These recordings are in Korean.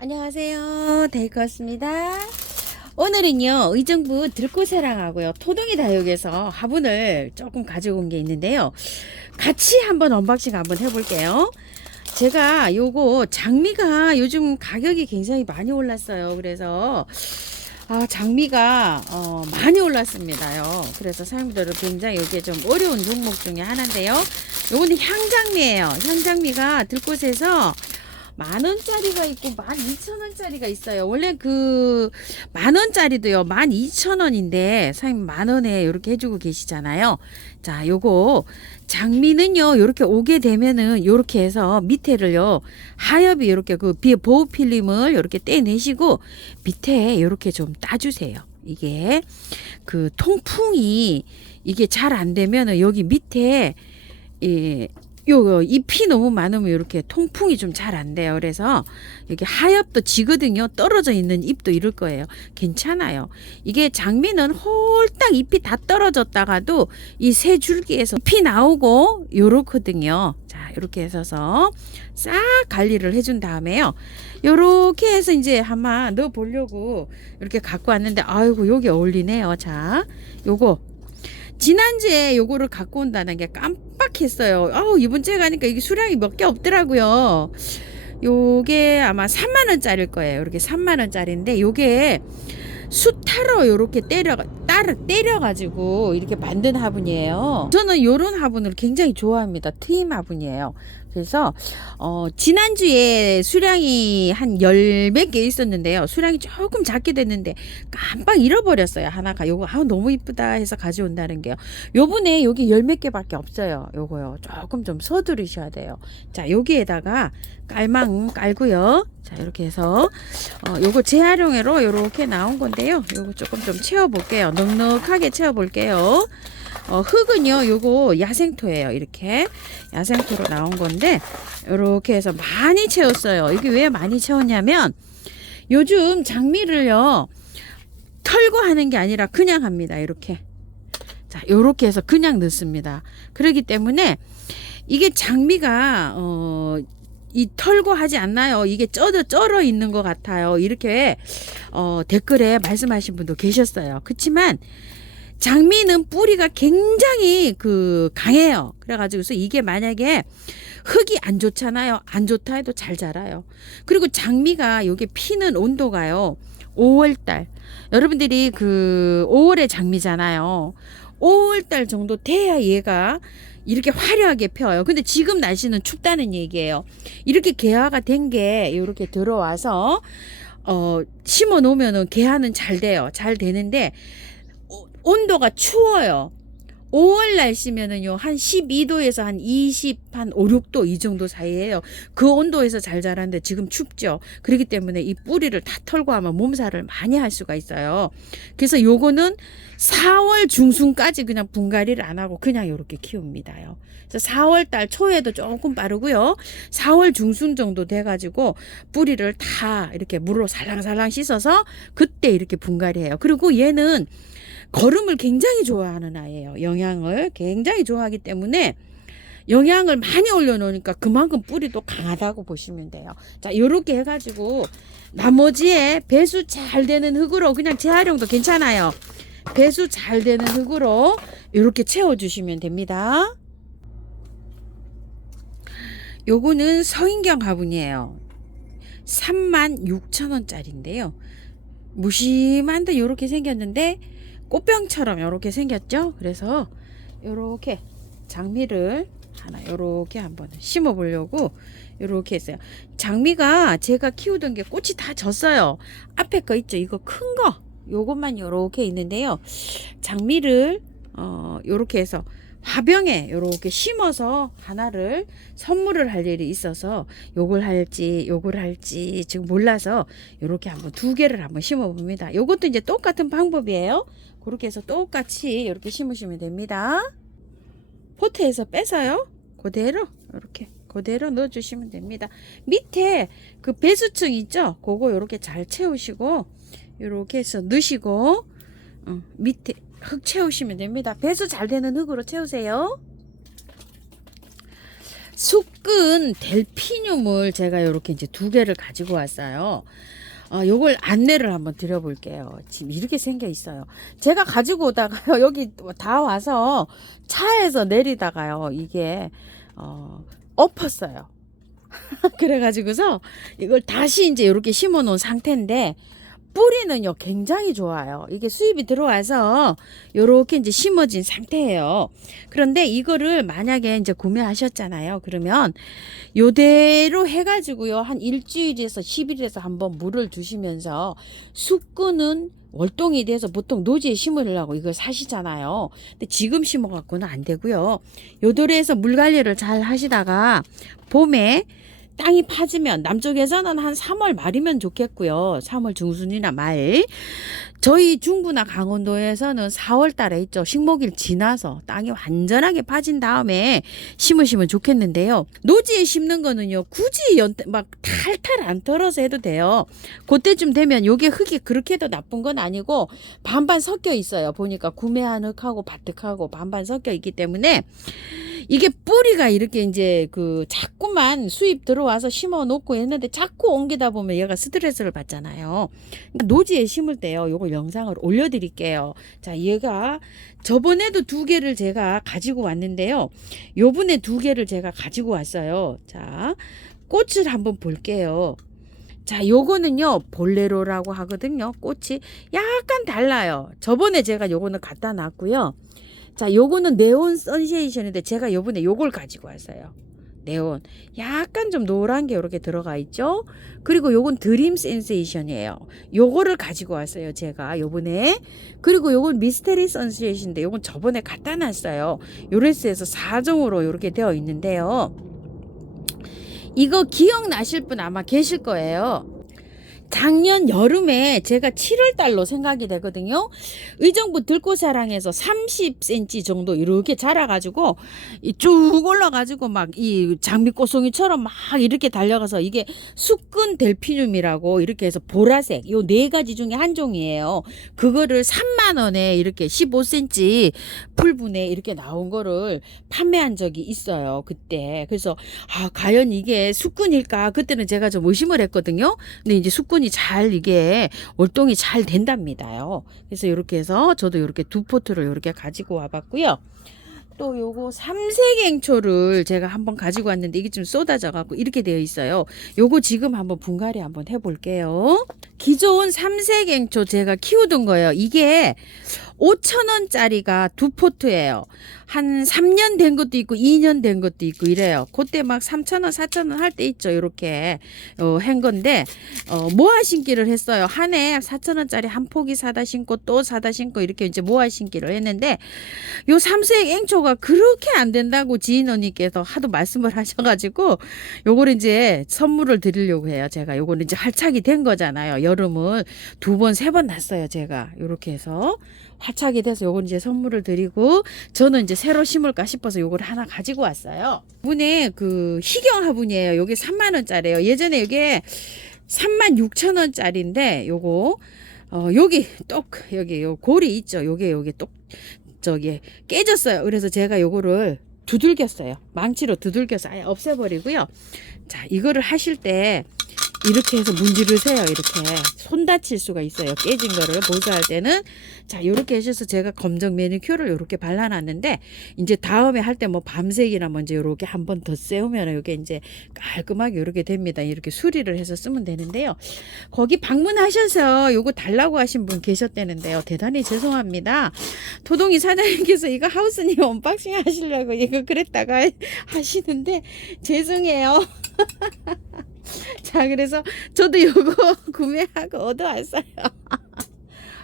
안녕하세요. 데이커스입니다. 오늘은요, 의정부 들꽃사랑하고요, 토동이 다육에서 화분을 조금 가지고 온 게 있는데요. 같이 한번 언박싱 한번 해볼게요. 제가 요거 장미가 요즘 가격이 굉장히 많이 올랐어요. 그래서 장미가 많이 올랐습니다요. 그래서 사람들은 굉장히 이게 좀 어려운 종목 중에 하나인데요. 요거는 향장미예요. 향장미가 들꽃에서 10,000원짜리가 있고 12,000원짜리가 있어요. 원래 그 10,000원짜리도요 12,000원인데 사장님 10,000원에 이렇게 해주고 계시잖아요. 자, 요거 장미는요 이렇게 오게 되면은 이렇게 해서 밑에를요 하엽이 이렇게 그 보호 필름을 이렇게 떼내시고 밑에 이렇게 좀 따주세요. 이게 그 통풍이 이게 잘 안 되면은 여기 밑에 요 잎이 너무 많으면 이렇게 통풍이 좀 잘 안 돼요. 그래서 여기 하엽도 지거든요. 떨어져 있는 잎도 이럴 거예요. 괜찮아요. 이게 장미는 홀딱 잎이 다 떨어졌다가도 이 세 줄기에서 잎이 나오고 요렇거든요. 자, 이렇게 해서 싹 관리를 해준 다음에요. 요렇게 해서 이제 한번 넣어 보려고 이렇게 갖고 왔는데 아이고 여기 어울리네요. 자, 요거 지난주에 요거를 갖고 온다는 게 깜빡했어요. 이번 주에 가니까 이게 수량이 몇 개 없더라고요. 요게 아마 3만원짜리일 거예요. 이렇게 3만원짜리인데 요게 수타로 요렇게 때려가지고 이렇게 만든 화분이에요. 저는 요런 화분을 굉장히 좋아합니다. 트임 화분이에요. 그래서 지난주에 수량이 한 열 몇 개 있었는데요. 수량이 조금 작게 됐는데 깜빡 잃어버렸어요. 하나가 요거 너무 이쁘다 해서 가져온다는 게요. 요번에 여기 열 몇 개밖에 없어요. 요거요. 조금 좀 서두르셔야 돼요. 자, 여기에다가 깔망 깔고요. 자, 이렇게 해서 요거 재활용으로 요렇게 나온 건데요. 요거 조금 좀 채워 볼게요. 넉넉하게 채워 볼게요. 흙은요 요거 야생토예요. 이렇게 야생토로 나온 건데 이렇게 해서 많이 채웠어요. 이게 왜 많이 채웠냐면 요즘 장미를요 털고 하는 게 아니라 그냥 합니다. 이렇게 자 요렇게 해서 그냥 넣습니다. 그렇기 때문에 이게 장미가 이 털고 하지 않나요? 이게 쩔어 있는 것 같아요. 이렇게 댓글에 말씀하신 분도 계셨어요. 그렇지만 장미는 뿌리가 굉장히 강해요. 그래가지고서 이게 만약에 흙이 안 좋잖아요. 안 좋다 해도 잘 자라요. 그리고 장미가 요게 피는 온도가요. 5월달. 여러분들이 5월에 장미잖아요. 5월달 정도 돼야 얘가 이렇게 화려하게 펴요. 근데 지금 날씨는 춥다는 얘기예요. 이렇게 개화가 된 게 이렇게 들어와서 심어 놓으면은 개화는 잘 돼요. 잘 되는데 온도가 추워요. 5월 날씨면은요, 한 12도에서 한 5, 6도 이 정도 사이에요. 그 온도에서 잘 자라는데 지금 춥죠. 그렇기 때문에 이 뿌리를 다 털고 하면 몸살을 많이 할 수가 있어요. 그래서 요거는 4월 중순까지 그냥 분갈이를 안 하고 그냥 이렇게 키웁니다요. 그래서 4월 달 초에도 조금 빠르고요. 4월 중순 정도 돼가지고 뿌리를 다 이렇게 물로 살랑살랑 씻어서 그때 이렇게 분갈이해요. 그리고 얘는 거름을 굉장히 좋아하는 아이예요. 영양을 굉장히 좋아하기 때문에 영양을 많이 올려놓으니까 그만큼 뿌리도 강하다고 보시면 돼요. 자, 요렇게 해가지고 나머지에 배수 잘 되는 흙으로 그냥 재활용도 괜찮아요. 배수 잘 되는 흙으로 이렇게 채워주시면 됩니다. 요거는 서인경 화분이에요. 36,000원짜리인데요. 무심한데 이렇게 생겼는데 꽃병처럼 이렇게 생겼죠. 그래서 이렇게 장미를 하나 이렇게 한번 심어 보려고 이렇게 했어요. 장미가 제가 키우던 게 꽃이 다 졌어요. 앞에 거 있죠. 이거 큰 거 요것만 이렇게 있는데요. 장미를 이렇게 해서 화병에 이렇게 심어서 하나를 선물을 할 일이 있어서 요걸 할지 지금 몰라서 이렇게 한번 2개를 한번 심어 봅니다. 요것도 이제 똑같은 방법이에요. 그렇게 해서 똑같이 이렇게 심으시면 됩니다. 포트에서 빼서요. 그대로 넣어주시면 됩니다. 밑에 그 배수층 있죠? 그거 이렇게 잘 채우시고 이렇게 해서 넣으시고 밑에 흙 채우시면 됩니다. 배수 잘 되는 흙으로 채우세요. 숙근 델피늄을 제가 이렇게 이제 2개를 가지고 왔어요. 요걸 안내를 한번 드려볼게요. 지금 이렇게 생겨 있어요. 제가 가지고 오다가요, 여기 다 와서 차에서 내리다가요, 이게, 엎었어요. 그래가지고서 이걸 다시 이제 이렇게 심어 놓은 상태인데, 뿌리는요 굉장히 좋아요. 이게 수입이 들어와서 요렇게 이제 심어진 상태예요. 그런데 이거를 만약에 이제 구매하셨잖아요. 그러면 요대로 해가지고요 한 일주일에서 10일에서 한번 물을 주시면서 숙근은 월동이 돼서 보통 노지에 심으려고 이걸 사시잖아요. 근데 지금 심어 갖고는 안 되고요. 요대로 해서 물 관리를 잘 하시다가 봄에 땅이 파지면 남쪽에서는 한 3월 말이면 좋겠고요. 3월 중순이나 말. 저희 중부나 강원도에서는 4월 달에 있죠. 식목일 지나서 땅이 완전하게 파진 다음에 심으시면 좋겠는데요. 노지에 심는 거는요. 굳이 막 탈탈 안 털어서 해도 돼요. 그때쯤 되면 요게 흙이 그렇게 해도 나쁜 건 아니고 반반 섞여 있어요. 보니까 구매한 흙하고 밭흙하고 반반 섞여 있기 때문에 이게 뿌리가 이렇게 이제 자꾸만 수입 들어와서 심어 놓고 했는데 자꾸 옮기다 보면 얘가 스트레스를 받잖아요. 그러니까 노지에 심을 때요. 요걸 영상을 올려드릴게요. 자, 얘가 저번에도 2개를 제가 가지고 왔는데요. 요번에 2개를 제가 가지고 왔어요. 자, 꽃을 한번 볼게요. 자, 요거는요 볼레로라고 하거든요. 꽃이 약간 달라요. 저번에 제가 요거는 갖다 놨고요. 자, 요거는 네온 선세이션인데 제가 요번에 요걸 가지고 왔어요. 네온. 약간 좀 노란 게 이렇게 들어가 있죠. 그리고 요건 드림 센세이션이에요. 요거를 가지고 왔어요. 제가 요번에. 그리고 요건 미스테리 선세이션인데 요건 저번에 갖다 놨어요. 요레스에서 4종으로 이렇게 되어 있는데요. 이거 기억나실 분 아마 계실 거예요. 작년 여름에 제가 7월 달로 생각이 되거든요. 의정부 들꽃사랑에서 30cm 정도 이렇게 자라가지고 쭉 올라가지고 막 이 장미꽃송이처럼 막 이렇게 달려가서 이게 숙근 델피늄이라고 이렇게 해서 보라색 요 4가지 중에 한 종이에요. 그거를 3만 원에 이렇게 15cm 풀분에 이렇게 나온 거를 판매한 적이 있어요. 그때. 그래서 과연 이게 숙근일까? 그때는 제가 좀 의심을 했거든요. 근데 이제 숙근이 잘 이게 월동이 잘 된답니다요. 그래서 이렇게 해서 저도 이렇게 2포트를 이렇게 가지고 와봤고요. 또 요거 삼색앵초를 제가 한번 가지고 왔는데 이게 좀 쏟아져 갖고 이렇게 되어 있어요. 요거 지금 한번 분갈이 한번 해볼게요. 기존 삼색앵초 제가 키우던 거예요. 이게 5,000원짜리가 2포트예요. 한 3년 된 것도 있고 2년 된 것도 있고 이래요. 그때 막 3,000원 4,000원 할 때 있죠. 이렇게 한 건데 모아 심기를 했어요. 한 해 4,000원짜리 한 포기 사다 심고 또 사다 심고 이렇게 이제 모아 심기를 했는데 요 삼색앵초가 그렇게 안 된다고 지인 언니께서 하도 말씀을 하셔가지고 요거를 이제 선물을 드리려고 해요. 제가 요거는 이제 활착이 된 거잖아요. 여름은 2번 3번 났어요. 제가 요렇게 해서 활착이 돼서 요건 이제 선물을 드리고 저는 이제 새로 심을까 싶어서 요걸 하나 가지고 왔어요. 이번에 희경 화분이에요. 요게 3만 원짜리예요. 예전에 요게 36,000원짜리인데 요거 여기 여기 요 골이 있죠. 요게 똑 저기 깨졌어요. 그래서 제가 요거를 두들겼어요. 망치로 두들겨서 아예 없애버리고요. 자, 이거를 하실 때 이렇게 해서 문지르세요. 이렇게 손 다칠 수가 있어요. 깨진 거를 보수할 때는. 자, 이렇게 하셔서 제가 검정 매니큐어를 이렇게 발라놨는데 이제 다음에 할 때 뭐 밤색이나 먼저 이렇게 한 번 더 세우면 이게 이제 깔끔하게 이렇게 됩니다. 이렇게 수리를 해서 쓰면 되는데요. 거기 방문하셔서 요거 달라고 하신 분 계셨다는데요. 대단히 죄송합니다. 도동이 사장님께서 이거 하우스님 언박싱 하시려고 이거 그랬다가 하시는데 죄송해요. 자, 그래서 저도 요거 구매하고 얻어왔어요.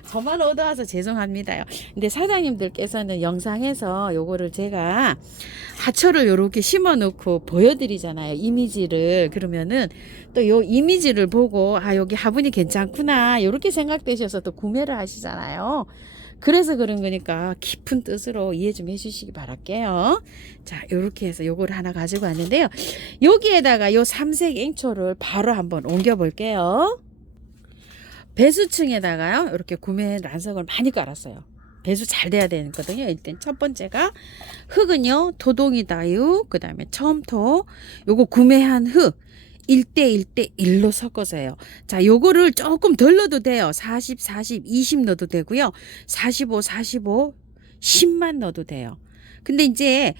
저만 얻어와서 죄송합니다요. 근데 사장님들께서는 영상에서 요거를 제가 하초를 요렇게 심어 놓고 보여드리잖아요. 이미지를. 그러면은 또 요 이미지를 보고 여기 화분이 괜찮구나 요렇게 생각되셔서 또 구매를 하시잖아요. 그래서 그런 거니까 깊은 뜻으로 이해 좀 해주시기 바랄게요. 자, 요렇게 해서 요거를 하나 가지고 왔는데요. 여기에다가 요 삼색앵초를 바로 한번 옮겨 볼게요. 배수층에다가요, 이렇게 구매 란석을 많이 깔았어요. 배수 잘 돼야 되거든요. 일단 첫 번째가 흙은요, 토동이다유, 그 다음에 첨토, 요거 구매한 흙 1대1대1로 섞어서 해요. 자, 요거를 조금 덜 넣어도 돼요. 40, 40, 20 넣어도 되고요. 45, 45, 10만 넣어도 돼요. 근데 이제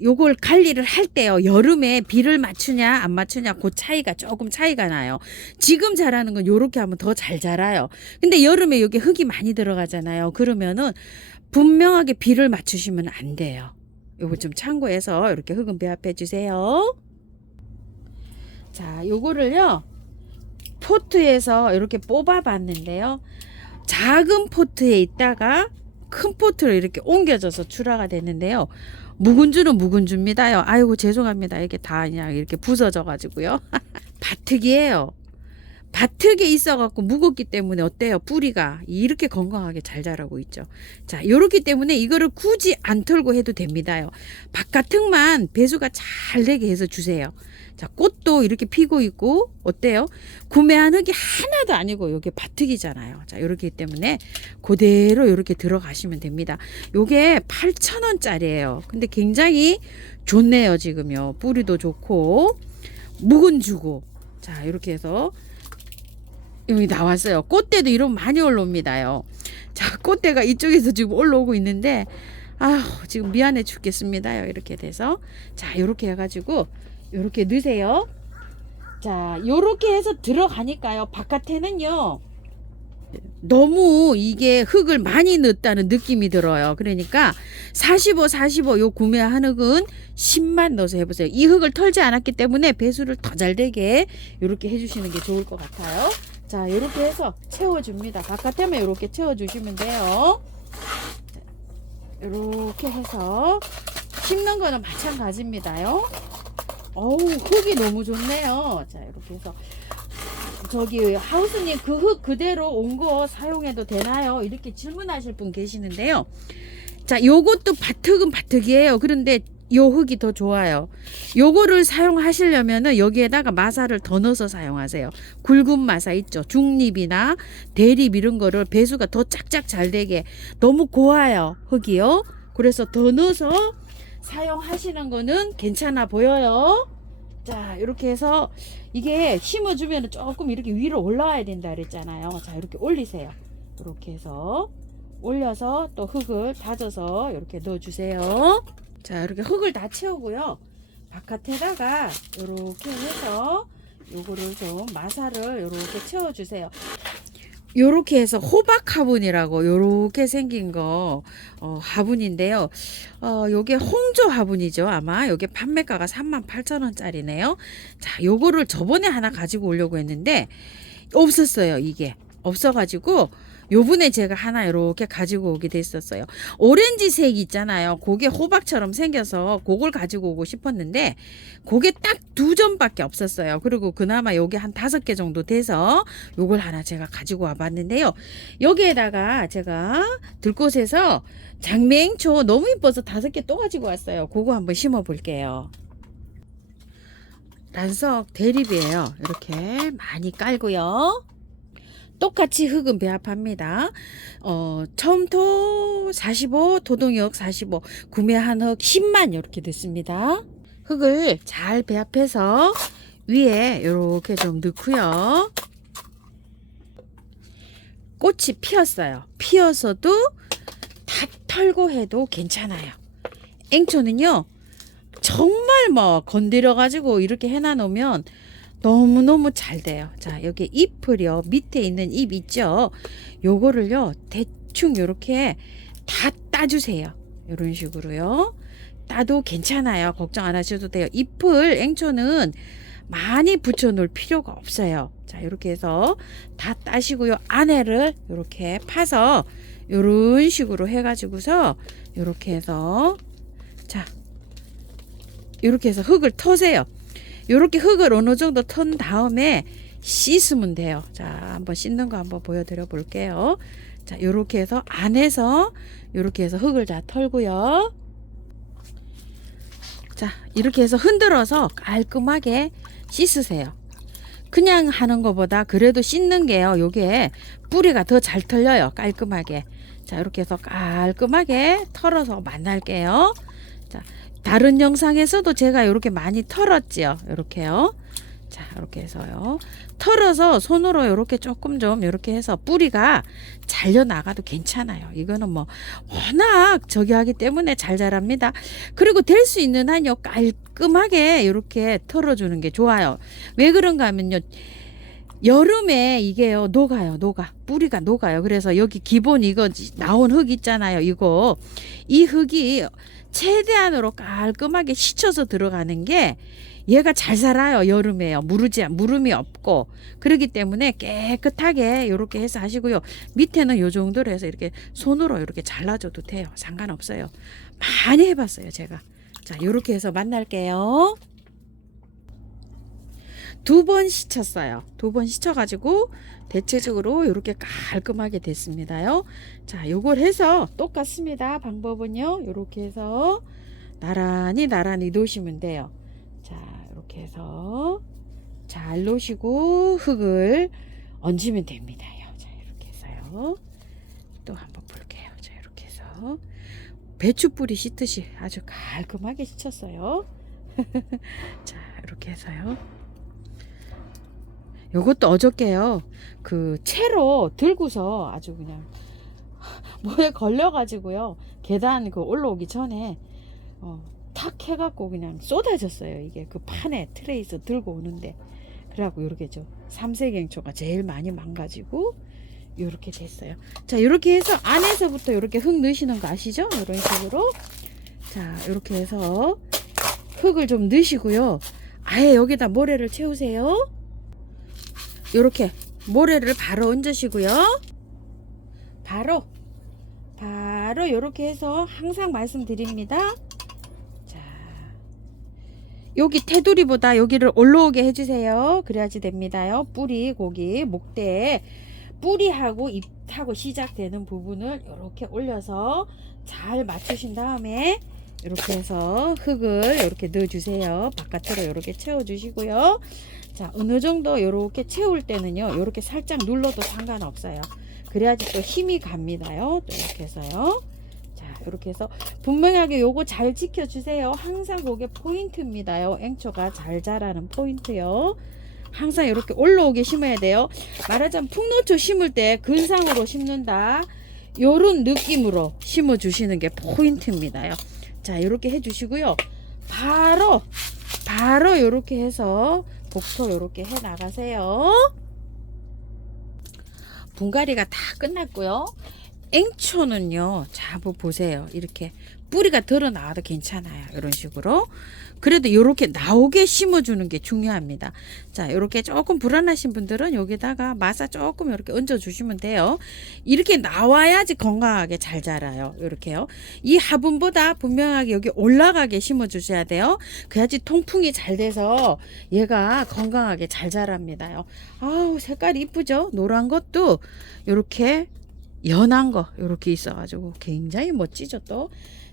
요걸 관리를 할 때요, 여름에 비를 맞추냐 안 맞추냐 그 차이가 조금 차이가 나요. 지금 자라는 건 요렇게 하면 더 잘 자라요. 근데 여름에 여기 흙이 많이 들어가잖아요. 그러면은 분명하게 비를 맞추시면 안 돼요. 요거 좀 참고해서 이렇게 흙은 배합해 주세요. 자, 요거를요 포트에서 이렇게 뽑아 봤는데요, 작은 포트에 있다가 큰 포트로 이렇게 옮겨져서 출하가 됐는데요, 묵은주는 묵은주입니다요. 아이고 죄송합니다. 이게 다 그냥 이렇게 부서져 가지고요. 바특이에요. 바특에 있어 갖고 무겁기 때문에 어때요? 뿌리가 이렇게 건강하게 잘 자라고 있죠. 자, 요렇기 때문에 이거를 굳이 안 털고 해도 됩니다요. 바깥흙만 배수가 잘 되게 해서 주세요. 자, 꽃도 이렇게 피고 있고 어때요? 구매한 흙이 하나도 아니고 요게 바특이잖아요. 자, 요렇기 때문에 그대로 요렇게 들어가시면 됩니다. 요게 8,000원짜리예요. 근데 굉장히 좋네요. 지금요. 뿌리도 좋고 묵은주고. 자, 이렇게 해서 여기 나왔어요. 꽃대도 이러면 많이 올라옵니다요. 자, 꽃대가 이쪽에서 지금 올라오고 있는데 아휴 지금 미안해 죽겠습니다요. 이렇게 돼서 자, 요렇게 해가지고 요렇게 넣으세요. 자, 요렇게 해서 들어가니까요, 바깥에는요 너무 이게 흙을 많이 넣었다는 느낌이 들어요. 그러니까 45, 45 요 구매한 흙은 10만 넣어서 해보세요. 이 흙을 털지 않았기 때문에 배수를 더 잘 되게 이렇게 해주시는 게 좋을 것 같아요. 자, 이렇게 해서 채워줍니다. 바깥에만 이렇게 채워주시면 돼요. 이렇게 해서 심는 거는 마찬가지입니다요. 어우, 흙이 너무 좋네요. 자, 이렇게 해서 저기 하우스님 그 흙 그대로 온 거 사용해도 되나요? 이렇게 질문하실 분 계시는데요. 자, 요것도 바특은 바특이에요. 그런데 요 흙이 더 좋아요. 요거를 사용하시려면은 여기에다가 마사를 더 넣어서 사용하세요. 굵은 마사 있죠. 중립이나 대립 이런 거를 배수가 더 짝짝 잘 되게. 너무 고와요, 흙이요. 그래서 더 넣어서 사용하시는 거는 괜찮아 보여요. 자, 이렇게 해서 이게 심어주면 조금 이렇게 위로 올라와야 된다 그랬잖아요. 자, 이렇게 올리세요. 이렇게 해서 올려서 또 흙을 다져서 이렇게 넣어주세요. 자, 이렇게 흙을 다 채우고요. 바깥에다가 이렇게 해서 요거를 좀 마사를 이렇게 채워주세요. 요렇게 해서 호박 화분이라고 요렇게 생긴 거 화분인데요. 요게 홍조 화분이죠. 아마 요게 판매가가 38,000원짜리네요. 자, 요거를 저번에 하나 가지고 오려고 했는데 없었어요. 이게 없어가지고 요번에 제가 하나 이렇게 가지고 오게 됐었어요. 오렌지색 있잖아요. 그게 호박처럼 생겨서 그걸 가지고 오고 싶었는데 그게 딱 2점밖에 없었어요. 그리고 그나마 요게 한 5개 정도 돼서 요걸 하나 제가 가지고 와봤는데요. 여기에다가 제가 들꽃에서 장맹초 너무 이뻐서 5개 또 가지고 왔어요. 그거 한번 심어 볼게요. 란석 대립이에요. 이렇게 많이 깔고요. 똑같이 흙은 배합합니다. 첨토 45, 토동역 45, 구매한 흙 10만 이렇게 됐습니다. 흙을 잘 배합해서 위에 이렇게 좀 넣고요. 꽃이 피었어요. 피어서도 다 털고 해도 괜찮아요. 앵초는요, 정말 뭐 건드려 가지고 이렇게 해놔 놓으면 너무너무 잘 돼요. 자, 여기 잎을요, 밑에 있는 잎 있죠, 요거를요 대충 요렇게 다 따주세요. 이런 식으로요 따도 괜찮아요. 걱정 안 하셔도 돼요. 잎을 앵초는 많이 붙여 놓을 필요가 없어요. 자, 이렇게 해서 다 따시고요, 안에를 이렇게 파서 이런 식으로 해가지고서 이렇게 해서, 자, 이렇게 해서 흙을 터세요. 이렇게 흙을 어느 정도 턴 다음에 씻으면 돼요. 자, 한번 씻는 거 한번 보여드려 볼게요. 자, 이렇게 해서 안에서 이렇게 해서 흙을 다 털고요. 자, 이렇게 해서 흔들어서 깔끔하게 씻으세요. 그냥 하는 것보다 그래도 씻는 게요, 요게 뿌리가 더 잘 털려요. 깔끔하게. 자, 이렇게 해서 깔끔하게 털어서 만날게요. 자, 다른 영상에서도 제가 이렇게 많이 털었지요. 이렇게요. 자, 이렇게 해서요. 털어서 손으로 이렇게 조금 좀 이렇게 해서 뿌리가 잘려 나가도 괜찮아요. 이거는 뭐 워낙 저기 하기 때문에 잘 자랍니다. 그리고 될 수 있는 한요 깔끔하게 이렇게 털어주는 게 좋아요. 왜 그런가 하면요. 여름에 이게요 녹아요. 뿌리가 녹아요. 그래서 여기 기본 이거 나온 흙 있잖아요. 이 흙이 최대한으로 깔끔하게 씻혀서 들어가는 게 얘가 잘 살아요. 여름에요. 무름이 없고. 그렇기 때문에 깨끗하게 이렇게 해서 하시고요. 밑에는 요 정도로 해서 이렇게 손으로 이렇게 잘라줘도 돼요. 상관없어요. 많이 해봤어요. 제가. 자, 이렇게 해서 만날게요. 2번 씻혔어요. 2번 씻혀가지고 대체적으로 이렇게 깔끔하게 됐습니다요. 자, 요걸 해서 똑같습니다. 방법은요. 이렇게 해서 나란히 놓으시면 돼요. 자, 이렇게 해서 잘 놓으시고 흙을 얹으면 됩니다요. 자, 이렇게 해서요. 또 한번 볼게요. 자, 이렇게 해서 배추 뿌리 씻듯이 아주 깔끔하게 씻혔어요. 자, 이렇게 해서요. 요것도 어저께요. 그 채로 들고서 아주 그냥 뭐에 걸려가지고요. 계단 그 올라오기 전에 탁 해갖고 그냥 쏟아졌어요. 이게 그 판에 트레이서 들고 오는데. 그래갖고 요렇게 저 삼색행초가 제일 많이 망가지고 요렇게 됐어요. 자, 요렇게 해서 안에서부터 요렇게 흙 넣으시는 거 아시죠? 이런 식으로. 자, 요렇게 해서 흙을 좀 넣으시고요. 아예 여기다 모래를 채우세요. 요렇게 모래를 바로 얹으시고요. 바로 요렇게 해서 항상 말씀드립니다. 자, 여기 테두리보다 여기를 올라오게 해주세요. 그래야지 됩니다요. 뿌리, 고기, 목대, 뿌리하고 잎하고 시작되는 부분을 이렇게 올려서 잘 맞추신 다음에 이렇게 해서 흙을 이렇게 넣어주세요. 바깥으로 이렇게 채워주시고요. 자, 어느 정도 이렇게 채울 때는요, 이렇게 살짝 눌러도 상관없어요. 그래야지 또 힘이 갑니다요. 또 이렇게 해서요. 자, 이렇게 해서 분명하게 요거 잘 지켜주세요. 항상 그게 포인트입니다요. 앵초가 잘 자라는 포인트요. 항상 이렇게 올라오게 심어야 돼요. 말하자면 풍노초 심을 때 근상으로 심는다. 요런 느낌으로 심어 주시는 게 포인트입니다요. 자, 이렇게 해 주시고요. 바로 이렇게 해서 복토 이렇게 해 나가세요. 분갈이가 다 끝났고요. 앵초는요, 자, 한번 보세요. 이렇게 뿌리가 드러 나와도 괜찮아요. 이런 식으로. 그래도 이렇게 나오게 심어주는 게 중요합니다. 자, 이렇게 조금 불안하신 분들은 여기다가 마사 조금 이렇게 얹어주시면 돼요. 이렇게 나와야지 건강하게 잘 자라요. 이렇게요. 이 화분보다 분명하게 여기 올라가게 심어주셔야 돼요. 그래야지 통풍이 잘 돼서 얘가 건강하게 잘 자랍니다요. 아우, 색깔이 이쁘죠? 노란 것도 이렇게 연한 거 이렇게 있어가지고 굉장히 멋지죠 또.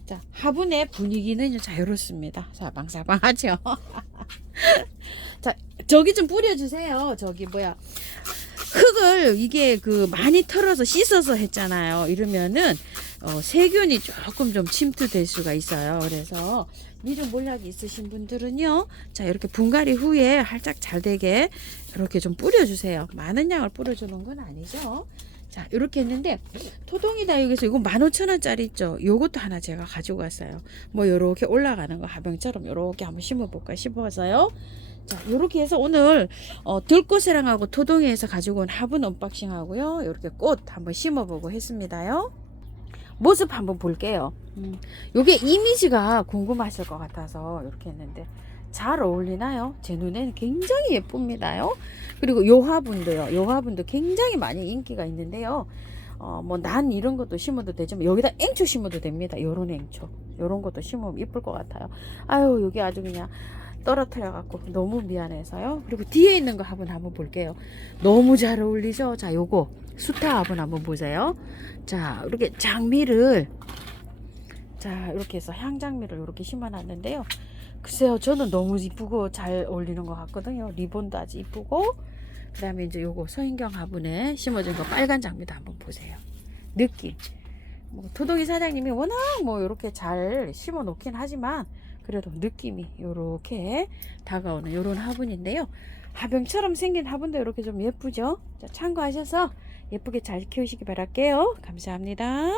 자, 화분의 분위기는 자 이렇습니다. 사방사방하죠. 자, 저기 좀 뿌려주세요. 저기 뭐야, 흙을 이게 그 많이 털어서 씻어서 했잖아요. 이러면은 세균이 조금 좀 침투될 수가 있어요. 그래서 미름 몰약이 있으신 분들은요, 자, 이렇게 분갈이 후에 활짝 잘 되게 이렇게 좀 뿌려주세요. 많은 양을 뿌려주는 건 아니죠. 자, 이렇게 했는데 토동이다 여기서 이거 15,000원짜리 있죠. 요것도 하나 제가 가지고 왔어요. 뭐 요렇게 올라가는 거 화병처럼 요렇게 한번 심어볼까 싶어서요. 자, 요렇게 해서 오늘 들꽃이랑하고 토동이에서 가지고 온 화분 언박싱 하고요. 요렇게 꽃 한번 심어보고 했습니다요. 모습 한번 볼게요. 요게 이미지가 궁금하실 것 같아서 이렇게 했는데 잘 어울리나요? 제 눈에는 굉장히 예쁩니다요. 그리고 요 화분도요. 요 화분도 굉장히 많이 인기가 있는데요. 뭐 난 이런 것도 심어도 되지만 여기다 앵초 심어도 됩니다. 요런 앵초. 요런 것도 심으면 이쁠 것 같아요. 아유, 여기 아주 그냥 떨어뜨려 갖고 너무 미안해서요. 그리고 뒤에 있는 거 화분 한번 볼게요. 너무 잘 어울리죠? 자, 요거 수타 화분 한번 보세요. 자, 이렇게 장미를, 자, 이렇게 해서 향장미를 이렇게 심어 놨는데요. 글쎄요, 저는 너무 이쁘고 잘 어울리는 것 같거든요. 리본도 아주 이쁘고. 그 다음에 이제 요거 서인경 화분에 심어진 거 빨간 장미도 한번 보세요. 느낌. 뭐 도동이 사장님이 워낙 뭐 이렇게 잘 심어 놓긴 하지만 그래도 느낌이 요렇게 다가오는 요런 화분인데요. 화병처럼 생긴 화분도 이렇게 좀 예쁘죠? 자, 참고하셔서 예쁘게 잘 키우시기 바랄게요. 감사합니다.